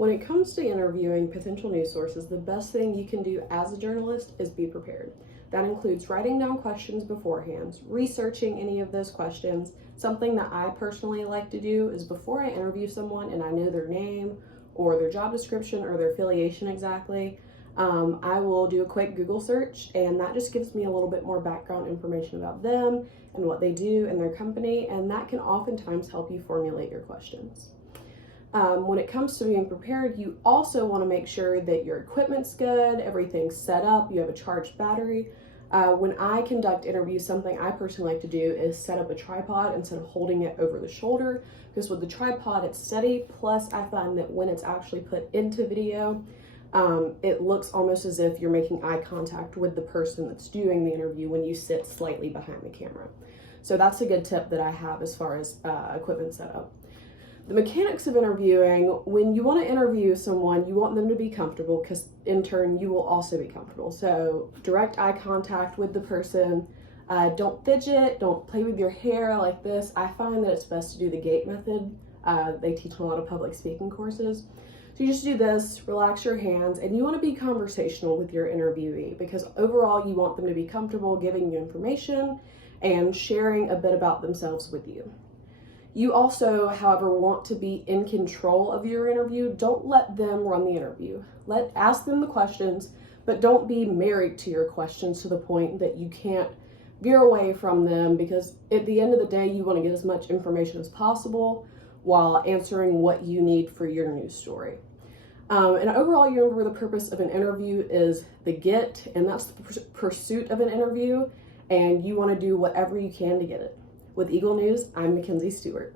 When it comes to interviewing potential news sources, the best thing you can do as a journalist is be prepared. That includes writing down questions beforehand, researching any of those questions. Something that I personally like to do is before I interview someone and I know their name or their job description or their affiliation exactly, I will do a quick Google search, and that just gives me a little bit more background information about them and what they do and their company, and that can oftentimes help you formulate your questions. When it comes to being prepared, you also want to make sure that your equipment's good, everything's set up, you have a charged battery. When I conduct interviews, something I personally like to do is set up a tripod instead of holding it over the shoulder, because with the tripod it's steady, plus I find that when it's actually put into video, it looks almost as if you're making eye contact with the person that's doing the interview when you sit slightly behind the camera. So that's a good tip that I have as far as equipment setup. The mechanics of interviewing: when you want to interview someone, you want them to be comfortable, because in turn you will also be comfortable. So direct eye contact with the person. Don't fidget, don't play with your hair like this. I find that it's best to do the gate method. They teach in a lot of public speaking courses. So you just do this, relax your hands, and you want to be conversational with your interviewee, because overall you want them to be comfortable giving you information and sharing a bit about themselves with you. You also, however, want to be in control of your interview. Don't let them run the interview. Ask them the questions, but don't be married to your questions to the point that you can't veer away from them, because at the end of the day, you want to get as much information as possible while answering what you need for your news story. And overall, you remember the purpose of an interview is the get, and that's the pursuit of an interview, and you want to do whatever you can to get it. With Eagle News, I'm Mackenzie Stewart.